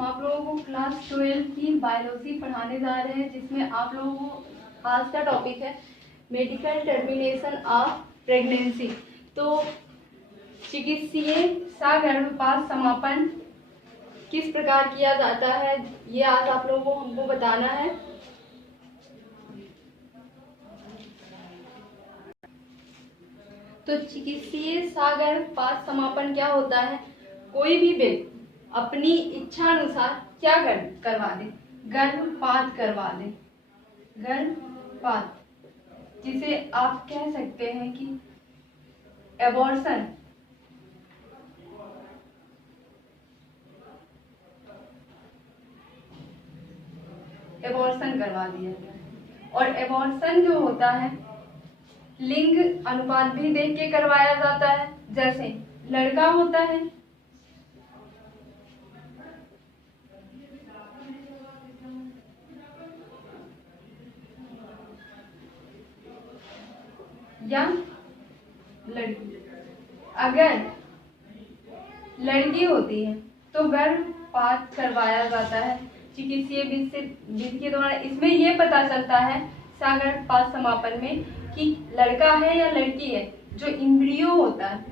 आप लोगों को क्लास 12 की बायोलॉजी पढ़ाने जा रहे हैं, जिसमें आप लोगों को आज का टॉपिक है मेडिकल टर्मिनेशन ऑफ प्रेगनेंसी। तो चिकित्सीय सगर्भपात समापन किस प्रकार किया जाता है, ये आज आप लोगों को हमको बताना है। तो चिकित्सीय सगर्भपात समापन क्या होता है? कोई भी व्यक्ति अपनी इच्छा अनुसार क्या करवा दे, गर्भपात करवा दे। गर्भपात, जिसे आप कह सकते हैं कि एबॉर्शन। एबॉर्शन करवा दिया गया। और एबॉर्शन जो होता है लिंग अनुपात भी देख के करवाया जाता है। जैसे लड़का होता है या लड़की, अगर लड़की होती है तो गर्भपात करवाया जाता है चिकित्सीय विधि के द्वारा। इसमें यह पता चलता है सगर्भपात समापन में कि लड़का है या लड़की है। जो इम्ब्रियो होता है,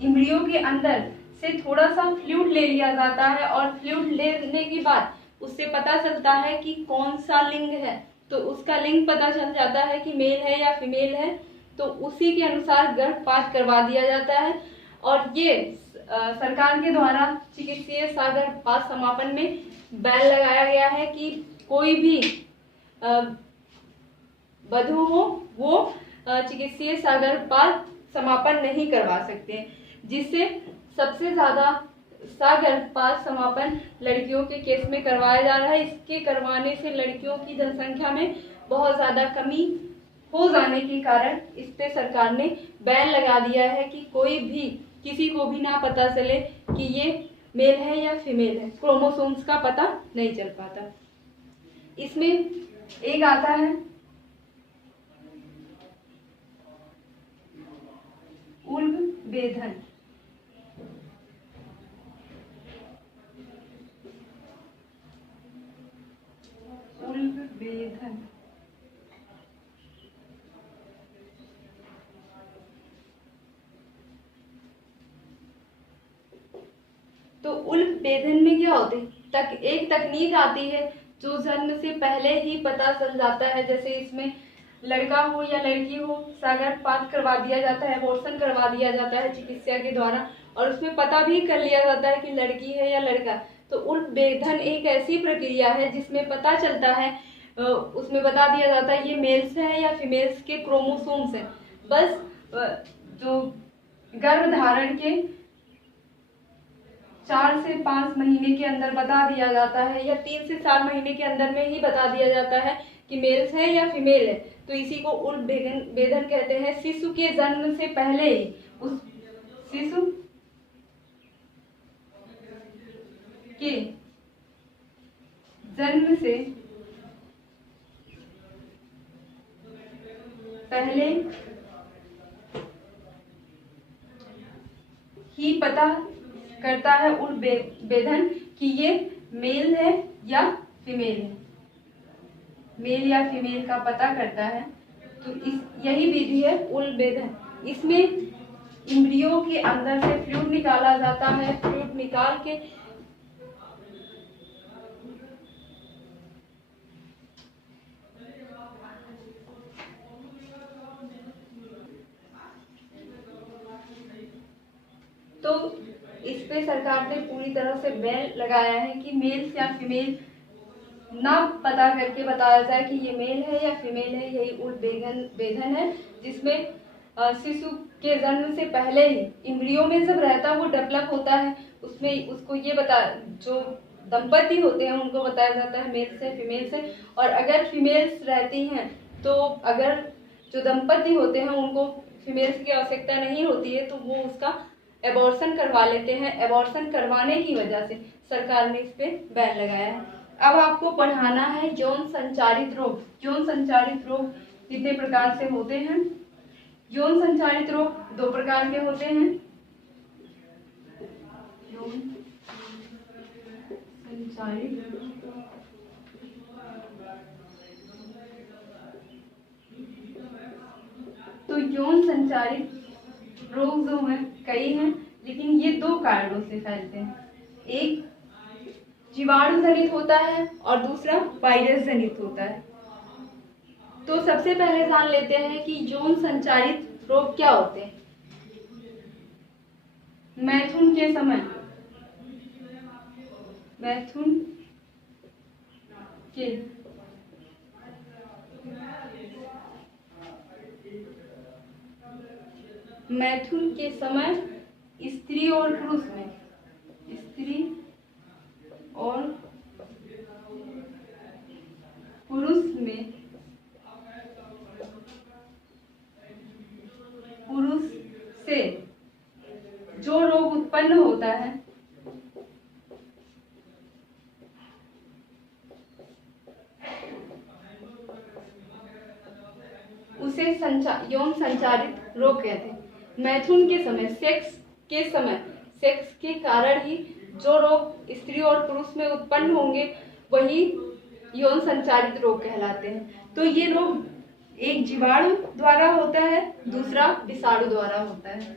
इम्ब्रियो के अंदर से थोड़ा सा फ्लूइड ले लिया जाता है और फ्लूइड लेने के बाद उससे पता चलता है कि कौन सा लिंग है। तो उसका लिंग पता चल जाता है कि मेल है या फीमेल है, तो उसी के अनुसार गर्भपात करवा दिया जाता है। और ये सरकार के द्वारा चिकित्सीय सगर्भपात समापन में बैन लगाया गया है कि कोई भी वधु हो वो चिकित्सीय सगर्भपात समापन नहीं करवा सकते, जिससे सबसे ज्यादा सगर्भपात समापन लड़कियों के केस में करवाया जा रहा है। इसके करवाने से लड़कियों की जनसंख्या में बहुत ज्यादा कमी हो जाने के कारण इस पे सरकार ने बैन लगा दिया है कि कोई भी किसी को भी ना पता चले कि ये मेल है या फीमेल है। क्रोमोसोम्स का पता नहीं चल पाता। इसमें एक आता है उल्ब वेधन। उल्ब वेधन तो उल्ब वेधन में क्या होते हैं, एक तकनीक आती है जो जन्म से पहले ही पता चल जाता है। जैसे इसमें लड़का हो या लड़की हो, सगर्भपात करवा दिया जाता है, अबॉर्शन करवा दिया जाता है चिकित्सा के द्वारा, और उसमें पता भी कर लिया जाता है कि लड़की है या लड़का। तो उल्ब वेधन एक ऐसी प्रक्रिया है जिसमें पता चलता है, उसमें बता दिया जाता है ये मेल्स है या फीमेल्स के क्रोमोसोम्स है। बस जो गर्भधारण के 4 से 5 महीने के अंदर बता दिया जाता है, या 3 से 4 महीने के अंदर में ही बता दिया जाता है कि मेल्स है या फीमेल है। तो इसी को उल्ब वेधन कहते हैं। शिशु के जन्म से पहले ही, उस शिशु के जन्म से पहले ही पता करता है उल्ब वेधन कि ये मेल है या फीमेल है। मेल या फीमेल का पता करता है। तो यही विधि है उल्ब वेधन। इसमें इम्ब्रियो के अंदर से फ्लूइड निकाला जाता है। फ्लूइड निकाल के तो इस पे सरकार ने पूरी तरह से बैन लगाया है कि मेल या फीमेल ना पता करके बताया जाए कि ये मेल है या फीमेल है। यही उल्ब वेधन है, जिसमें शिशु के जन्म से पहले ही इम्ब्रियो में जब रहता है, वो डेवलप होता है, उसमें उसको ये जो दंपति होते हैं उनको बताया जाता है मेल से फीमेल से। और अगर फीमेल्स रहती हैं तो अगर जो दंपति होते हैं उनको फीमेल्स की आवश्यकता नहीं होती है तो वो उसका एबॉर्शन करवा लेते हैं। एबॉर्शन करवाने की वजह से सरकार ने इस पे बैन लगाया है। अब आपको पढ़ाना है यौन संचारित रोग। यौन संचारित रोग कितने प्रकार से होते हैं? यौन संचारित रोग 2 प्रकार के होते हैं। यौन संचारित तो यौन संचारित रोग जो है कई हैं, लेकिन ये दो कारणों से फैलते हैं। एक जीवाणु जनित होता है और दूसरा वायरस जनित होता है। तो सबसे पहले जान लेते हैं कि यौन संचारित रोग क्या होते हैं। मैथुन के समय मैथुन के समय स्त्री और पुरुष में पुरुष से जो रोग उत्पन्न होता है उसे यौन संचारित रोग कहते हैं। मैथुन के समय सेक्स के कारण ही जो रोग स्त्री और पुरुष में उत्पन्न होंगे वही यौन संचारित रोग कहलाते हैं। तो ये रोग एक जीवाणु द्वारा होता है, दूसरा विषाणु द्वारा होता है।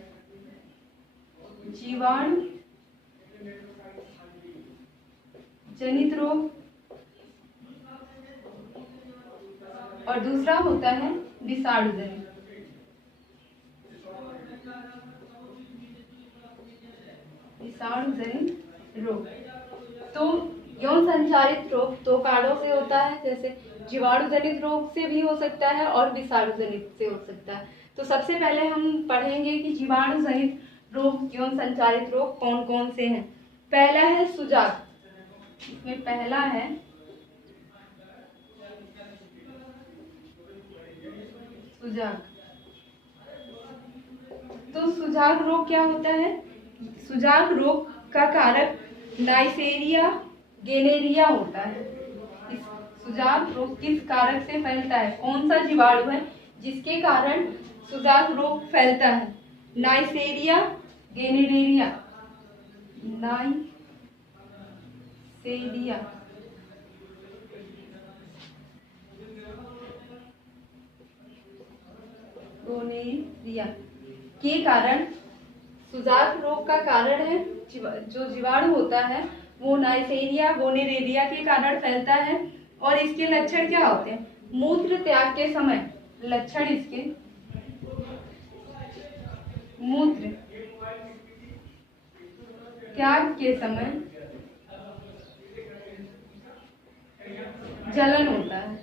जीवाणु जनित रोग और दूसरा होता है विषाणु जनित। रोग। तो यौन संचारित रोग दो कारणों से होता है, जैसे जीवाणु जनित रोग से भी हो सकता है और विषाणु जनित से हो सकता है। तो सबसे पहले हम पढ़ेंगे कि जीवाणु जनित रोग, यौन संचारित रोग कौन कौन से हैं। पहला है सुजाक। इसमें पहला है सुजाक। तो सुजाक रोग क्या होता है? सुजाक रोग का कारक नाइसेरिया गेनेरिया होता है। इस सुजाक रोग किस कारक से फैलता है? कौन सा जीवाणु है जिसके कारण सुजाक रोग फैलता है? नाइसेरिया गेनेरिया। नाइसेरिया गोनेरिया के कारण सुजाक रोग का कारण है जो जीवाणु होता है वो नाइसेरिया गोनेरिया के कारण फैलता है। और इसके लक्षण क्या होते हैं? मूत्र त्याग के समय लक्षण इसके मूत्र त्याग के समय जलन होता है।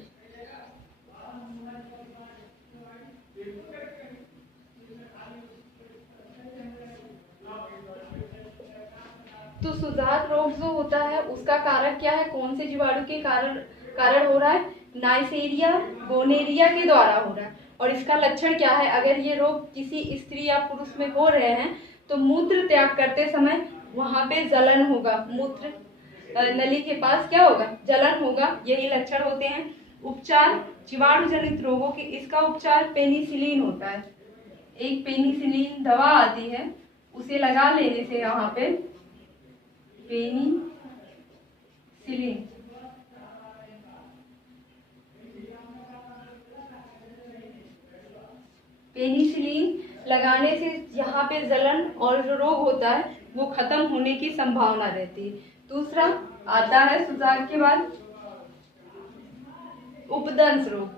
तो सुजाक रोग जो होता है उसका कारक क्या है? कौन से जीवाणु के कारण हो रहा है? नाइसेरिया गोनेरिया के द्वारा हो रहा है। और इसका लक्षण क्या है? अगर ये रोग किसी स्त्री या पुरुष में हो रहे हैं तो मूत्र त्याग करते समय वहां पे जलन होगा, मूत्र नली के पास क्या होगा? जलन होगा। यही लक्षण होते हैं। उपचार जीवाणु जनित रोगों के, इसका उपचार पेनिसिलिन होता है। एक पेनिसिलिन दवा आती है, उसे लगा लेने से यहाँ पे पेनिसिलिन लगाने से यहाँ पे जलन और जो रोग होता है वो खत्म होने की संभावना रहती है। दूसरा आता है सुजाक के बाद उपदंश रोग।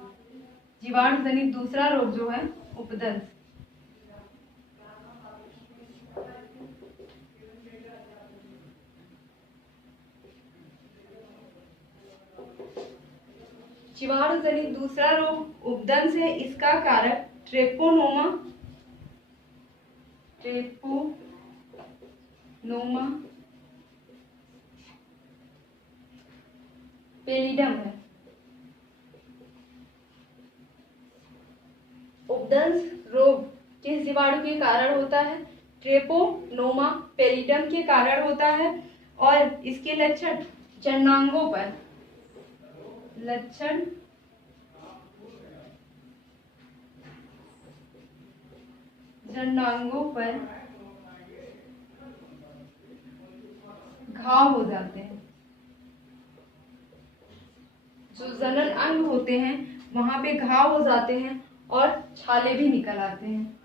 जीवाणु जनित दूसरा रोग जो है उपदंश। जीवाणु जनित दूसरा रोग उपदंश है। इसका कारक ट्रेपोनोमा पेलिडम है। उपदंश रोग किस जीवाणु के कारण होता है? ट्रेपोनोमा पेलिडम के कारण होता है। और इसके लक्षण जननांगों पर घाव हो जाते हैं। जो जनन अंग होते हैं वहां पे घाव हो जाते हैं और छाले भी निकल आते हैं।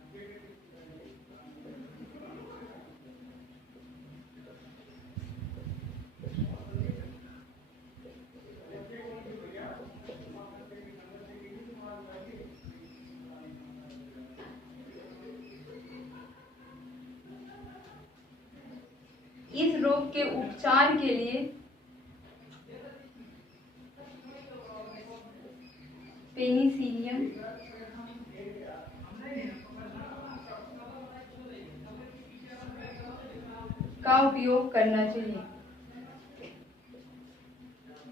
इस रोग के उपचार के लिए पेनिसिलियम का उपयोग करना चाहिए।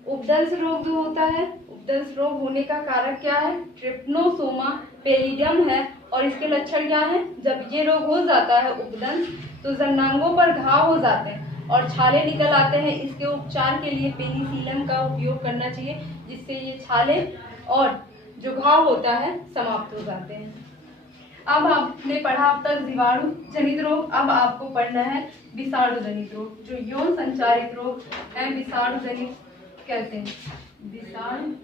उपदंश रोग जो होता है, उपदंश रोग होने का कारक क्या है? ट्रिप्नोसोमा पेलिडियम है। और इसके लक्षण क्या है? जब ये रोग हो जाता है उपदंश, तो जननांगों पर घाव हो जाते हैं और छाले निकल आते हैं। इसके उपचार के लिए पेनिसिलियम का उपयोग करना चाहिए, जिससे ये छाले और जो घाव होता है समाप्त हो जाते हैं। अब आपने पढ़ा अब तक जीवाणु जनित रोग, अब आपको पढ़ना है विषाणु जनित रोग। जो यौन संचारित रोग है विषाणु जनित कहते हैं। विषाणु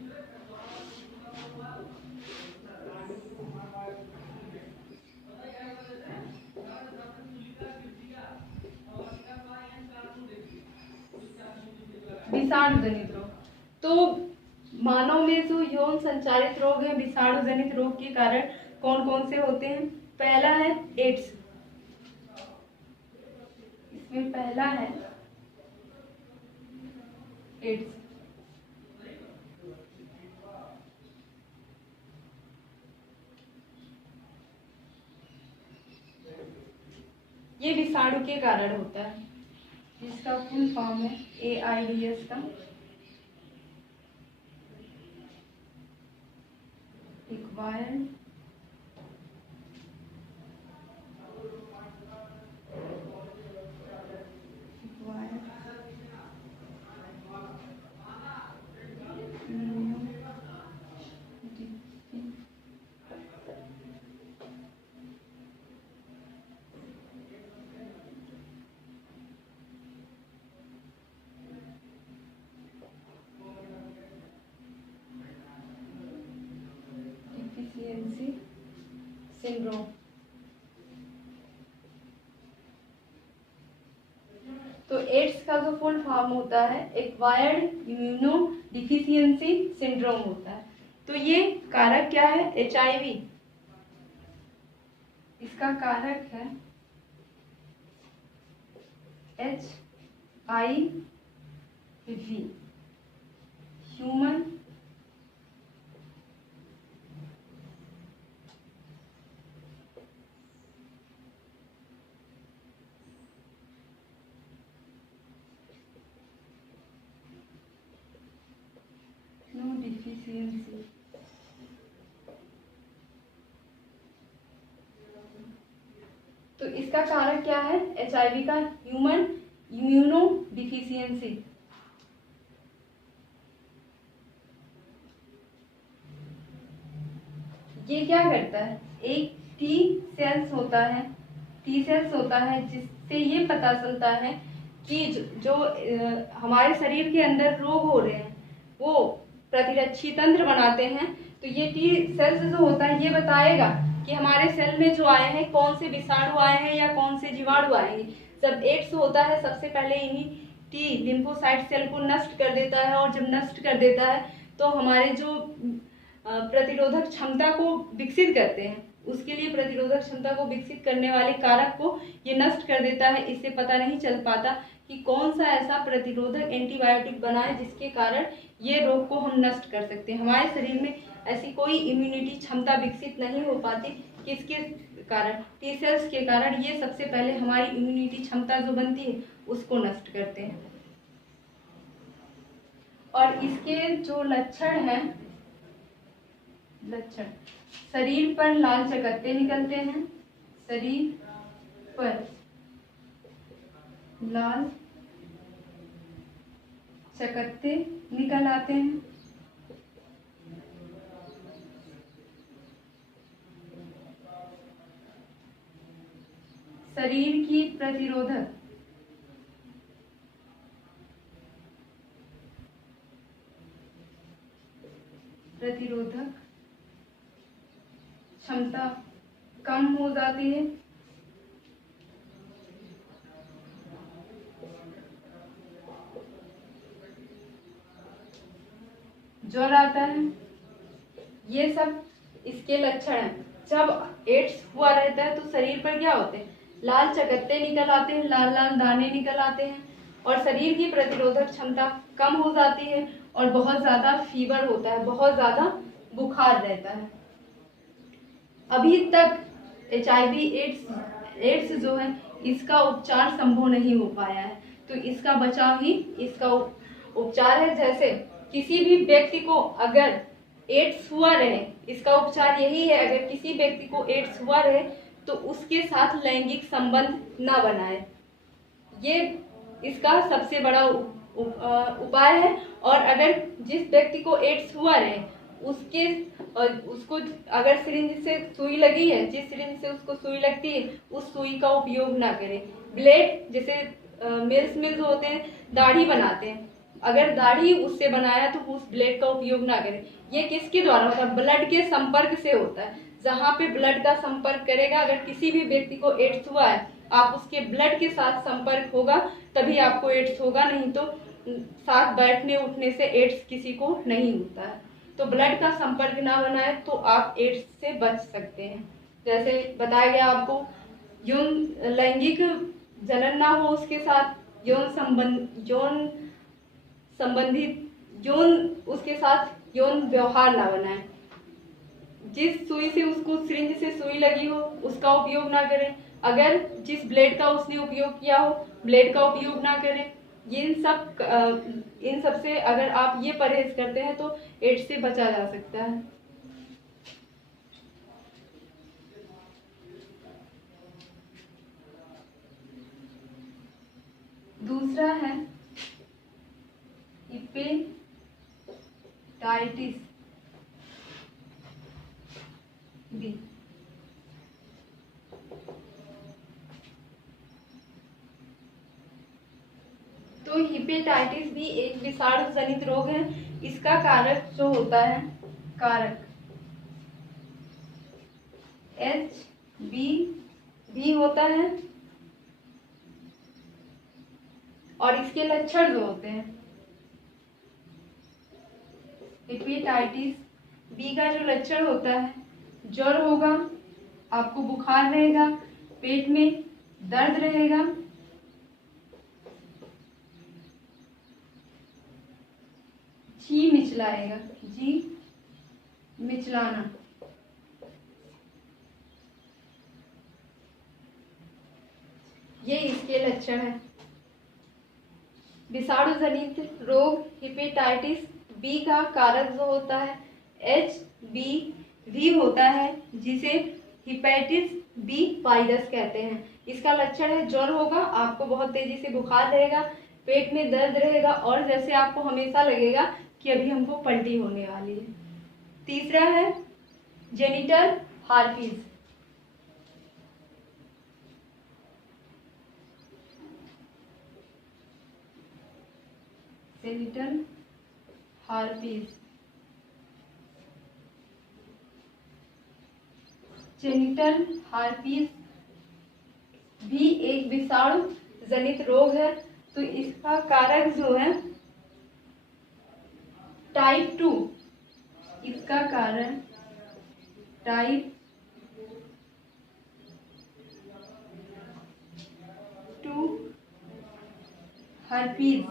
विषाणु जनित रोग। तो मानव में जो यौन संचारित रोग है विषाणु जनित रोग के कारण कौन कौन से होते हैं? पहला है एड्स। इसमें पहला है एड्स। ये विषाणु के कारण होता है, जिसका फुल फॉर्म है AIDS का। Acquired syndrome. तो एड्स का जो फुल फॉर्म होता है एक्वायर्ड इम्यूनो डिफिशियंसी सिंड्रोम होता है। तो ये कारक क्या है? HIV। इसका कारक है HIV, ह्यूमन डिफिशियंसी। तो इसका कारक क्या है? HIV का ह्यूमन इम्यूनो डिफिशियंसी। ये क्या करता है? एक टी सेल्स होता है जिससे ये पता चलता है कि जो हमारे शरीर के अंदर रोग हो रहे हैं वो प्रतिरक्षी तंत्र बनाते हैं। तो ये टी सेल्स जो होता है ये बताएगा कि हमारे सेल में जो आए हैं कौन से विषाणु आए हैं या कौन से जीवाणु आएंगे। जब एड्स होता है सबसे पहले इन्हीं टी लिम्फोसाइट सेल को नष्ट कर देता है, और जब नष्ट कर देता है तो हमारे जो प्रतिरोधक क्षमता को विकसित करते हैं, उसके लिए प्रतिरोधक क्षमता को विकसित करने वाले कारक को ये नष्ट कर देता है। इससे पता नहीं चल पाता कि कौन सा ऐसा प्रतिरोधक एंटीबायोटिक बना है जिसके कारण ये रोग को हम नष्ट कर सकते हैं। हमारे शरीर में ऐसी कोई इम्यूनिटी क्षमता विकसित नहीं हो पाती, किसके कारण? टी सेल्स के कारण। ये सबसे पहले हमारी इम्यूनिटी क्षमता जो बनती है उसको नष्ट करते हैं। और इसके जो लक्षण हैं, शरीर पर लाल चकत्ते निकलते हैं, शरीर पर लाल चकत्ते निकल आते हैं, शरीर की प्रतिरोधक प्रतिरोधक क्षमता कम हो जाती है। ज्वर आता है। ये सब इसके लक्षण हैं। जब एड्स हुआ रहता है तो शरीर पर क्या होते हैं, लाल चकत्ते निकल आते हैं, लाल लाल दाने निकल आते हैं और शरीर की प्रतिरोधक क्षमता कम हो जाती है और बहुत ज़्यादा फीवर होता है, बहुत ज़्यादा बुखार रहता है। अभी तक HIV एड्स जो है इसका उपचार संभव नहीं हो पाया है, तो इसका बचाव ही इसका उपचार है। जैसे किसी भी व्यक्ति को अगर एड्स हुआ रहे, इसका उपचार यही है, अगर किसी व्यक्ति को एड्स हुआ रहे तो उसके साथ लैंगिक संबंध न बनाए। ये इसका सबसे बड़ा उपाय है। और अगर जिस व्यक्ति को एड्स हुआ रहे उसको अगर सिरिंज से सुई लगी है, जिस सिरिंज से उसको सुई लगती है उस सुई का उपयोग ना करें। ब्लेड जैसे मिल्स में होते हैं, दाढ़ी बनाते हैं, अगर दाढ़ी उससे बनाया तो उस ब्लेड का उपयोग ना करें। ये किसके द्वारा होता है, ब्लड के संपर्क से होता है। जहाँ पे ब्लड का संपर्क करेगा, अगर किसी भी व्यक्ति को एड्स हुआ है आप उसके ब्लड के साथ संपर्क होगा तभी आपको एड्स होगा, नहीं तो साथ बैठने उठने से एड्स किसी को नहीं होता है। तो ब्लड का संपर्क ना बनाए तो आप एड्स से बच सकते हैं। जैसे बताया गया आपको, यौन लैंगिक जनन ना हो उसके साथ, उसके साथ यौन व्यवहार ना बनाए। जिस सुई से उसको सिरिंज से सुई लगी हो उसका उपयोग ना करें। अगर जिस ब्लेड का उसने उपयोग किया हो ब्लेड का उपयोग ना करें। इन सब से अगर आप ये परहेज करते हैं तो एड्स से बचा जा सकता है। दूसरा है हेपेटाइटिस बी। तो हेपेटाइटिस बी एक विषाणु जनित रोग है। इसका कारक जो होता है, कारक HBV होता है और इसके लक्षण जो होते हैं, हेपेटाइटिस बी का जो लक्षण होता है, ज्वर होगा, आपको बुखार रहेगा, पेट में दर्द रहेगा, जी मिचलाएगा, जी मिचलाना, ये इसके लक्षण है। विषाणु जनित रोग हेपेटाइटिस बी का कारक जो होता है HBV होता है, जिसे हेपेटाइटिस बी वायरस कहते हैं। इसका लक्षण है ज्वर होगा, आपको बहुत तेजी से बुखार रहेगा, पेट में दर्द रहेगा और जैसे आपको हमेशा लगेगा कि अभी हमको पलटी होने वाली है। तीसरा है जेनिटल हार्पिस। जेनिटल हार्पिस, जेनिटल हार्पिस भी एक विषाणु जनित रोग है। तो इसका कारक जो है टाइप 2, इसका कारण type 2 herpes,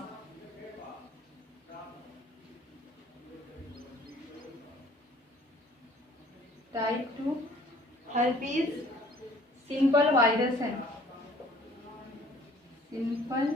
type 2 herpes simple virus है, सिंपल